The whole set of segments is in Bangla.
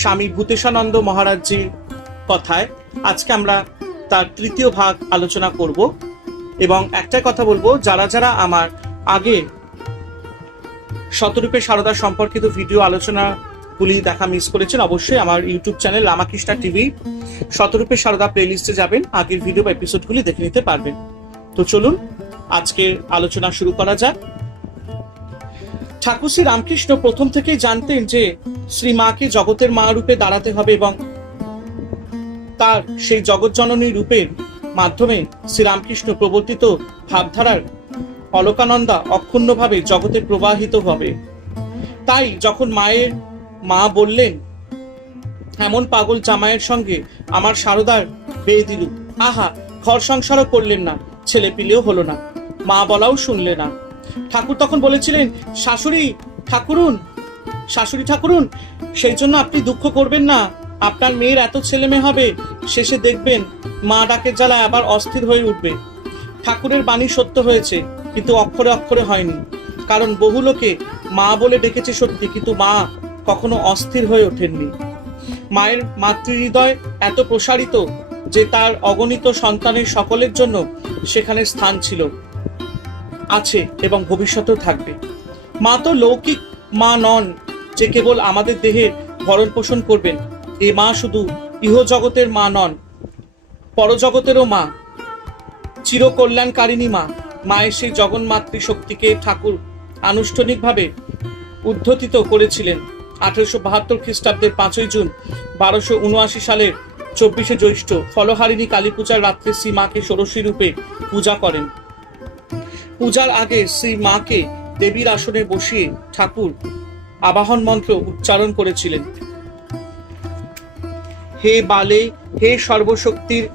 স্বামী ভূতেশানন্দ মহারাজজির কথায় আজকে আমরা তার তৃতীয় ভাগ আলোচনা করব এবং একটাই কথা বলব, যারা যারা আমার আগে শতরূপে সারদা সম্পর্কিত ভিডিও আলোচনাগুলি দেখা মিস করেছেন, অবশ্যই আমার ইউটিউব চ্যানেল রামাকৃষ্ণা টিভি শতরূপে সারদা প্লেলিস্টে যাবেন, আগের ভিডিও বা এপিসোডগুলি দেখে নিতে পারবেন। তো চলুন, আজকের আলোচনা শুরু করা যাক। ঠাকুর শ্রী রামকৃষ্ণ প্রথম থেকেই জানতেন যে শ্রী মাকে জগতের মা রূপে দাঁড়াতে হবে এবং তার সেই জগৎজননী রূপের মাধ্যমে শ্রীরামকৃষ্ণ প্রবর্তিত ভাবধারার অলকানন্দা অক্ষুণ্ণভাবে জগতে প্রবাহিত হবে। তাই যখন মায়ের মা বললেন, এমন পাগল জামাইয়ের সঙ্গে আমার সারদার বেয়ে দিল আহা, ঘর সংসারও করলেন না, ছেলে পিলেও হলো না। মা বলাও শুনলে না। ঠাকুর তখন বলেছিলেন, শাশুড়ি, ঠাকুরুন শাশুড়ি ঠাকুরুন, সেই জন্য আপনি দুঃখ করবেন না। আপনার মেয়ের এত ছেলে মেয়ে হবে, শেষে দেখবেন মা ডাকের জ্বালায় আবার অস্থির হয়ে উঠবে। ঠাকুরের বাণী সত্য হয়েছে, কিন্তু অক্ষরে অক্ষরে হয়নি। কারণ বহু লোকে মা বলে ডেকেছে সত্যি, কিন্তু মা কখনো অস্থির হয়ে ওঠেননি। মায়ের মাতৃহৃদয় এত প্রসারিত যে তার অগণিত সন্তানের সকলের জন্য সেখানে স্থান ছিল, আছে এবং ভবিষ্যতেও থাকবে। মা তো লৌকিক মা নন যে কেবল আমাদের দেহের ভরণ পোষণ করবেন, এ মা শুধু ইহজগতের মা নন, পরজগতেরও মা। চিরকল্যাণকারিণী মা, মায়ের সেই জগন্মাতৃ শক্তিকে ঠাকুর আনুষ্ঠানিকভাবে উদ্ধতিত করেছিলেন আঠেরোশো বাহাত্তর খ্রিস্টাব্দের পাঁচই জুন, বারোশো উনআশি সালের চব্বিশে জ্যৈষ্ঠ ফলহারিণী কালী পূজার রাত্রে শ্রী মাকে ষোড়শী রূপে পূজা করেন। পূজার আগে শ্রী মাকে দেবীর আসনে বসিয়ে ঠাকুর আবাহন মন্ত্র উচ্চারণ করেছিলেন। হে বালে, হে সর্বশক্তির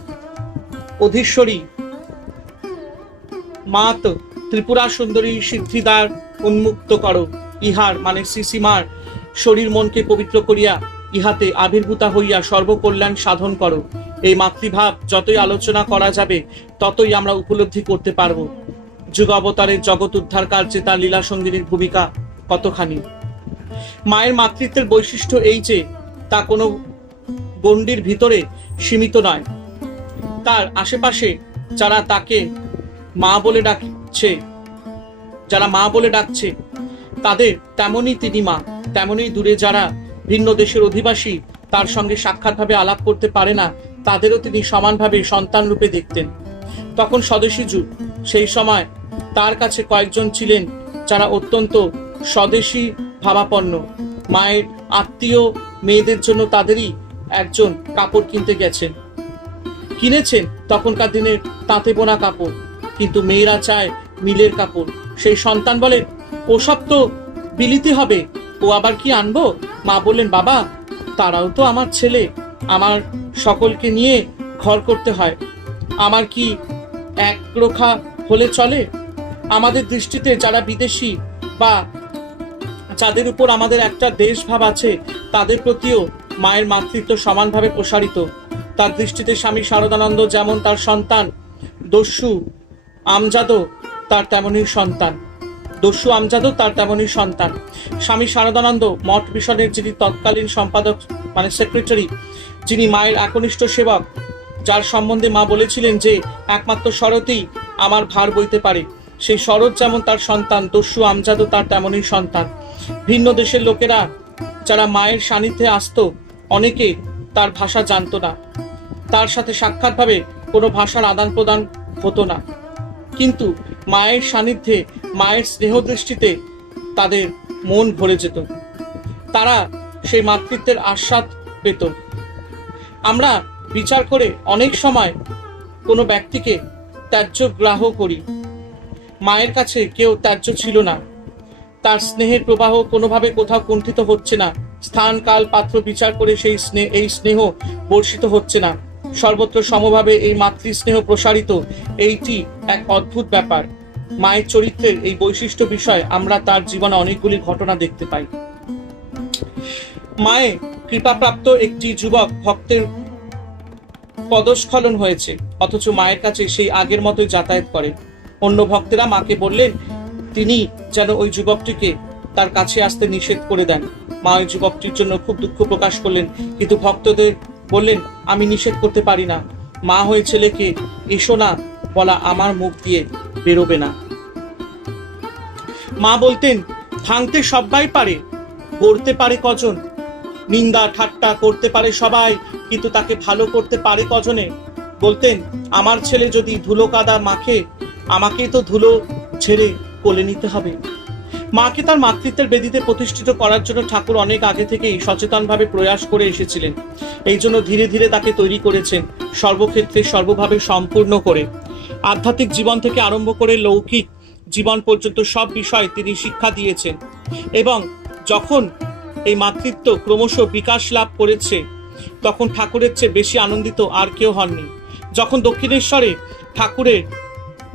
অধীশ্বরী, মাত ত্রিপুরা সুন্দরী সিদ্ধিদার উন্মুক্ত করো। ইহার মানে শ্রীসীমার শরীর মনকে পবিত্র করিয়া ইহাতে আবির্ভূতা হইয়া সর্বকল্যাণ সাধন করো। এই মাতৃভাব যতই আলোচনা করা যাবে, ততই আমরা উপলব্ধি করতে পারব। যুগ অবতারের জগৎ উদ্ধার কার্যে তার লীলা সঙ্গিনীর ভূমিকা কতখানি? মায়ের মাতৃত্বের বৈশিষ্ট্য এই যে, তা কোনো গণ্ডির ভিতরে সীমিত নয়। তার আশেপাশে যারা তাকে মা বলে ডাকছে, যারা মা বলে ডাকছে, তাদের তেমনই তিনি মা, তেমনই দূরে যারা ভিন্ন দেশের অধিবাসী, তার সঙ্গে সাক্ষাৎভাবে আলাপ করতে পারে না, তাদেরও তিনি সমানভাবে সন্তান রূপে দেখতেন। তখন স্বদেশী যুগ, সেই সময় তার কাছে কয়েকজন ছিলেন যারা অত্যন্ত স্বদেশী ভাবাপন্ন। মায়ের আত্মীয় মেয়েদের জন্য তাদেরই একজন কাপড় কিনতে গেছেন। কিনেছেন তখনকার দিনের তাঁতে বোনা কাপড়, কিন্তু মেয়েরা চায় মিলের কাপড়। সেই সন্তান বলেন ওসব তো বিলিতি হবে, ও আবার কি আনব? মা বললেন, বাবা, তারাও তো আমার ছেলে, আমার সকলকে নিয়ে ঘর করতে হয়। আমার কি এক রোখা হলে চলে? আমাদের দৃষ্টিতে যারা বিদেশি বা যাদের উপর আমাদের একটা দেশভাব আছে, তাদের প্রতিও মায়ের মাতৃত্ব সমানভাবে প্রসারিত। তার দৃষ্টিতে স্বামী শারদানন্দ যেমন তার সন্তান, দস্যু আমজাদও তার তেমনই সন্তান। দস্যু আমজাদও তার তেমনই সন্তান। স্বামী শারদানন্দ মঠ মিশনের যিনি তৎকালীন সম্পাদক মানে সেক্রেটারি, যিনি মায়ের একনিষ্ঠ সেবক, যার সম্বন্ধে মা বলেছিলেন যে, একমাত্র শরতেই আমার ভার বইতে পারে। সেই শরৎ যেমন তার সন্তান, দস্যু আমজাদও তার তেমনই সন্তান। ভিন্ন দেশের লোকেরা যারা মায়ের সান্নিধ্যে আসতো, অনেকে তার ভাষা জানতো না। তার সাথে সাক্ষাৎভাবে কোনো ভাষার আদান প্রদান হতো না। কিন্তু মায়ের সান্নিধ্যে, মায়ের স্নেহ দৃষ্টিতে তাদের মন ভরে যেত। তারা সেই মাতৃত্বের আস্বাদ পেত। আমরা বিচার করে অনেক সময় কোনো ব্যক্তিকে ত্যায্য গ্রাহ করি। মায়ের কাছে কেউ ত্যায্য ছিল না। তার স্নেহের প্রবাহ কোনোভাবে কোথাও কুণ্ঠিত হচ্ছে না। স্থান, কাল, পাত্র বিচার করে সেই স্নেহ এই স্নেহ বর্ষিত হচ্ছে না। সর্বত্র সমভাবে এই মাতৃ স্নেহ প্রসারিত, এইটি এক অদ্ভুত ব্যাপার। মায়ের চরিত্রের এই বৈশিষ্ট্য বিষয় আমরা তার জীবনে অনেকগুলি ঘটনা দেখতে পাই। মায়ে কৃপাপ্রাপ্ত একটি যুবক ভক্তের পদস্খলন হয়েছে, অথচ মায়ের কাছে সেই আগের মতোই যাতায়াত করে। অন্য ভক্তেরা মাকে বললেন, তিনি যেন ওই যুবকটিকে তার কাছে আসতে নিষেধ করে দেন। মা ওই যুবকটির জন্য খুব দুঃখ প্রকাশ করলেন, কিন্তু ভক্তদের বললেন, আমি নিষেধ করতে পারি না। মা হয়ে ছেলেকে এসো না, বলা আমার মুখ দিয়ে বেরোবে না। মা বলতেন, ভাঙতে সবাই পারে, গড়তে পারে কজন? নিন্দা, ঠাট্টা করতে পারে সবাই, কিন্তু তাকে ভালো করতে পারে কজনে? বলতেন, আমার ছেলে যদি ধুলো কাদা মাখে আমাকেই তো ধুলো ছেড়ে কোলে নিতে হবে। মাকে তার মাতৃত্বের বেদিতে প্রতিষ্ঠিত করার জন্য ঠাকুর অনেক আগে থেকেই সচেতনভাবে প্রয়াস করে এসেছিলেন। এই জন্য ধীরে ধীরে তাকে তৈরি করেছেন, সর্বক্ষেত্রে সর্বভাবে সম্পূর্ণ করে। আধ্যাত্মিক জীবন থেকে আরম্ভ করে লৌকিক জীবন পর্যন্ত সব বিষয় তিনি শিক্ষা দিয়েছেন এবং যখন এই মাতৃত্ব ক্রমশ বিকাশ লাভ করেছে, তখন ঠাকুরের চেয়ে বেশি আনন্দিত আর কেউ হননি। যখন দক্ষিণেশ্বরে ঠাকুরের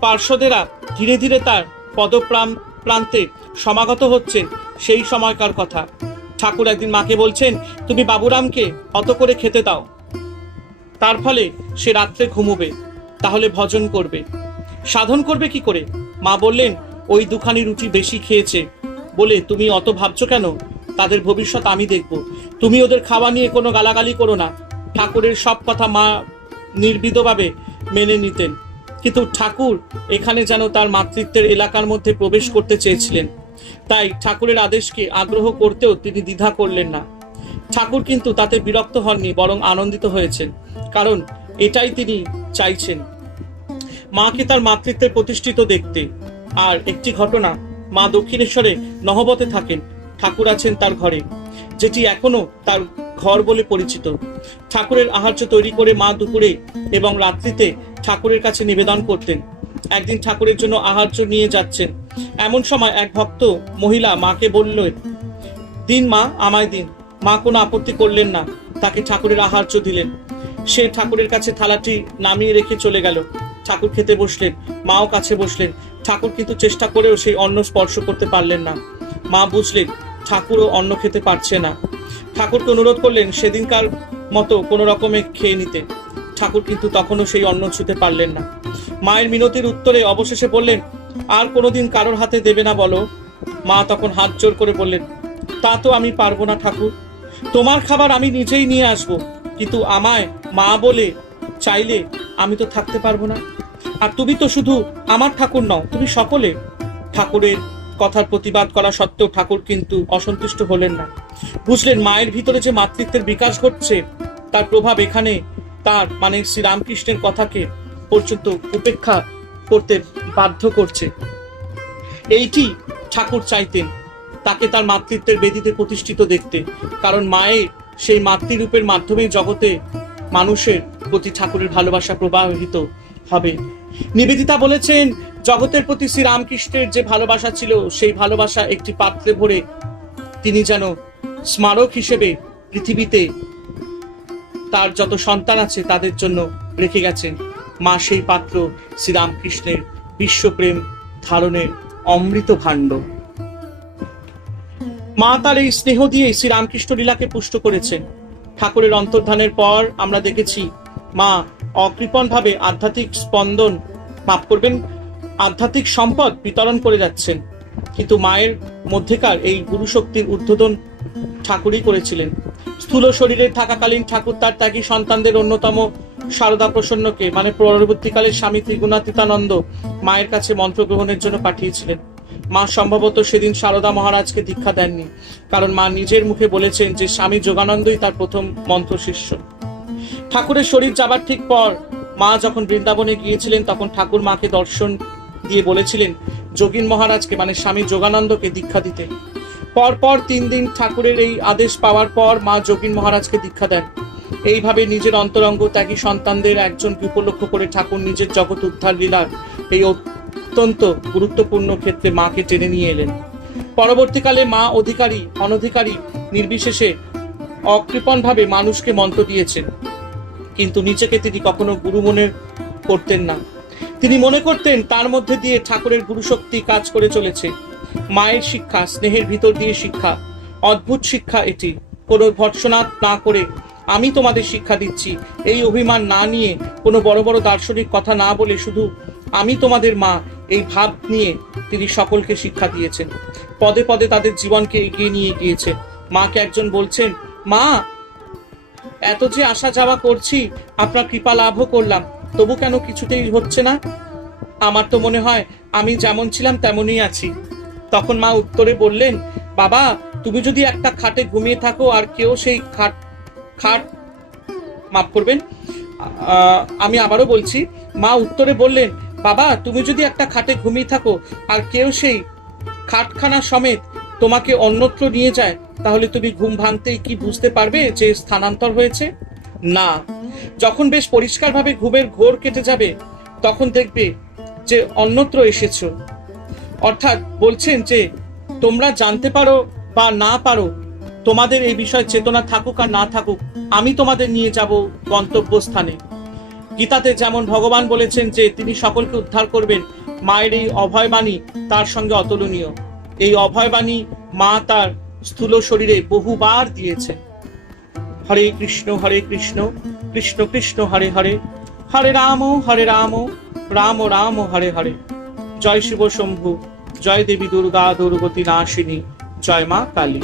পার্শ্বদেরা ধীরে ধীরে তার পদপ্রাম প্রান্তে সমাগত হচ্ছেন সেই সময়কার কথা। ঠাকুর একদিন মাকে বলছেন, তুমি বাবুরামকে অত করে খেতে দাও। তার ফলে সে রাত্রে ঘুমোবে, তাহলে ভজন করবে। সাধন করবে কি করে? মা বললেন, ওই দুখানি রুটি বেশি খেয়েছে। বলে, তুমি অত ভাবছ কেন? তাদের ভবিষ্যৎ আমি দেখব। তুমি ওদের খাওয়া নিয়ে কোনো গালাগালি করো না। ঠাকুরের সব কথা মা নির্বিধভাবে মেনে নিতেন। কিন্তু ঠাকুর এখানে যেন তার মাতৃত্বের এলাকার মধ্যে প্রবেশ করতে চেয়েছিলেন। তাই ঠাকুরের আদেশকে আগ্রহ করতেও তিনি দ্বিধা করলেন না। ঠাকুর কিন্তু তাতে বিরক্ত হননি, বরং আনন্দিত হয়েছেন, কারণ এটাই তিনি চাইছেন। মাকে তার মাতৃত্বে প্রতিষ্ঠিত দেখতে। আর একটি ঘটনা, মা দক্ষিণেশ্বরে নহবতে থাকেন, ঠাকুর আছেন তার ঘরে, যেটি এখনও তার ঘর বলে পরিচিত। ঠাকুরের আহার্য তৈরি করে মা দুপুরে এবং রাত্রিতে ঠাকুরের কাছে নিবেদন করতেন। একদিন ঠাকুরের জন্য আহার্য নিয়ে যাচ্ছেন। এমন সময় এক ভক্ত মহিলা মাকে বললেন দিন মা, আমায় দিন। মা কোনো আপত্তি করলেন না। তাকে ঠাকুরের আহার্য দিলেন। সে ঠাকুরের কাছে থালাটি নামিয়ে রেখে চলে গেল। ঠাকুর খেতে বসলেন, মাও কাছে বসলেন। ঠাকুর কিন্তু চেষ্টা করেও সেই অন্ন স্পর্শ করতে পারলেন না। মা বুঝলেন, ঠাকুরও অন্ন খেতে পারছে না। ঠাকুরকে অনুরোধ করলেন, সেদিনকার মতো কোনো রকমে খেয়ে নিতে। ঠাকুর কিন্তু তখনও সেই অন্ন ছুতে পারলেন না। মায়ের মিনতির উত্তরে অবশেষে বললেন, আর কোনোদিন কারোর হাতে দেবে না বলো। মা তখন হাত জোর করে বললেন, তা তো আমি পারব না ঠাকুর। তোমার খাবার আমি নিজেই নিয়ে আসব, কিন্তু আমায় মা বলে চাইলে আমি তো থাকতে পারব না। আর তুমি তো শুধু আমার ঠাকুর নও, তুমি সকলে। ঠাকুরের কথার প্রতিবাদ করা সত্ত্বেও ঠাকুর কিন্তু অসন্তুষ্ট হলেন না। বুঝলেন, মায়ের ভিতরে যে মাতৃত্বের বিকাশ ঘটছে, তার প্রভাব এখানে তার মানে শ্রীরামকৃষ্ণের কথাকে পর্যন্ত উপেক্ষা করতে বাধ্য করছে। এইটি ঠাকুর চাইতেন, তাকে তার মাতৃত্বের বেদিতে প্রতিষ্ঠিত দেখতে, কারণ মায়ের সেই মাতৃরূপের মাধ্যমে জগতে মানুষের প্রতি ঠাকুরের ভালোবাসা প্রবাহিত হবে। নিবেদিতা বলেছেন, জগতের প্রতি শ্রীরামকৃষ্ণের যে ভালোবাসা ছিল, সেই ভালোবাসা একটি পাত্রে ভরে তিনি যেন স্মারক হিসেবে পৃথিবীতে তার যত সন্তান আছে তাদের জন্য রেখে গেছেন মা সেই পাত্র শ্রীরামকৃষ্ণের বিশ্বপ্রেম ধারণের অমৃত ভাণ্ড। মা তার এই স্নেহ দিয়ে শ্রীরামকৃষ্ণ লীলাকে পুষ্ট করেছেন। ঠাকুরের অন্তর্ধানের পর আমরা দেখেছি, মা অকৃপণভাবে আধ্যাত্মিক স্পন্দন মাফ করবেন, আধ্যাত্মিক সম্পদ বিতরণ করে যাচ্ছেন। কিন্তু মায়ের মধ্যেকার এই গুরুশক্তির উদ্বোধন ঠাকুরই করেছিলেন। স্থূল শরীরে থাকাকালীন ঠাকুর তার ত্যাগী সন্তানদের অন্যতম সারদা প্রসন্নকে মানে পরবর্তীকালে স্বামী ত্রিগুণাতীতানন্দ, মায়ের কাছে মন্ত্র গ্রহণের জন্য পাঠিয়েছিলেন। মা সম্ভবত সেদিন সারদা মহারাজকে দীক্ষা দেননি, কারণ মা নিজের মুখে বলেছেন যে স্বামী যোগানন্দই তার প্রথম মন্ত্র শিষ্য ঠাকুরের শরীর যাবার ঠিক পর মা যখন বৃন্দাবনে গিয়েছিলেন, তখন ঠাকুর মাকে দর্শন দিয়ে বলেছিলেন, যোগীন মহারাজকে মানে স্বামী যোগানন্দকে দীক্ষা দিতে। পর পর তিন দিন ঠাকুরের এই আদেশ পাওয়ার পর মা যোগীন মহারাজকে দীক্ষা দেন। এইভাবে নিজের অন্তরঙ্গ ত্যাগী সন্তানদের একজনকে উপলক্ষ করে ঠাকুর নিজের জগৎ উদ্ধার লীলার এই অত্যন্ত গুরুত্বপূর্ণ ক্ষেত্রে মাকে টেনে নিয়ে এলেন। পরবর্তীকালে মা অধিকারী, অনধিকারী নির্বিশেষে অকৃপণভাবে মানুষকে মন্ত্র দিয়েছেন। কিন্তু নিজেকে তিনি কখনো গুরু মনে করতেন না। তিনি মনে করতেন তার মধ্যে দিয়ে ঠাকুরের গুরুশক্তি কাজ করে চলেছে। মায়ের শিক্ষা, স্নেহের ভিতর দিয়ে শিক্ষা, অদ্ভুত শিক্ষা এটি। কোনো ভর্সনা না করে আমি তোমাদের শিক্ষা দিচ্ছি। এই অভিমান না নিয়ে কোনো বড় বড় দার্শনিক কথা না বলে শুধু আমি তোমাদের মা, এই ভাব নিয়ে তিনি সকলকে শিক্ষা দিয়েছেন। পদে পদে তাদের জীবনকে এগিয়ে নিয়ে গিয়েছে। মাকে একজন বলছেন, মা, এত যে আসা যাওয়া করছি, আপনার কৃপা লাভও করলাম। তবু কেন কিছুতেই হচ্ছে না? আমার তো মনে হয় আমি যেমন ছিলাম তেমনই আছি। তখন মা উত্তরে বললেন, বাবা, তুমি যদি একটা খাটে ঘুমিয়ে থাকো আর কেউ সেই খাট খাট মাফ করবেন আমি আবারও বলছি, মা উত্তরে বললেন, বাবা, তুমি যদি একটা খাটে ঘুমিয়ে থাকো আর কেউ সেই খাটখানা সমেত তোমাকে অন্যত্র নিয়ে যায়, তাহলে তুমি ঘুম ভাঙতেই কি বুঝতে পারবে যে স্থানান্তর হয়েছে? না। যখন বেশ পরিষ্কারভাবে ঘুমের ঘোর কেটে যাবে, তখন দেখবে যে অন্যত্র এসেছ। অর্থাৎ বলছেন যে, তোমরা জানতে পারো বা না পারো, তোমাদের এই বিষয়ে চেতনা থাকুক আর না থাকুক, আমি তোমাদের নিয়ে যাব গন্তব্যস্থানে। গীতাতে যেমন ভগবান বলেছেন যে, তিনি সকলকে উদ্ধার করবেন, মায়ের এই অভয়বাণী তার সঙ্গে অতুলনীয়। এই অভয়বাণী মা তার স্থূল শরীরে বহুবার দিয়েছেন। হরে কৃষ্ণ হরে কৃষ্ণ কৃষ্ণ কৃষ্ণ, হরে হরে। হরে রাম হরে রাম রাম রাম, হরে হরে। জয় শিব শম্ভু জয় দেবী দুর্গা দুর্গতি নাশিনী জয় মা কালী।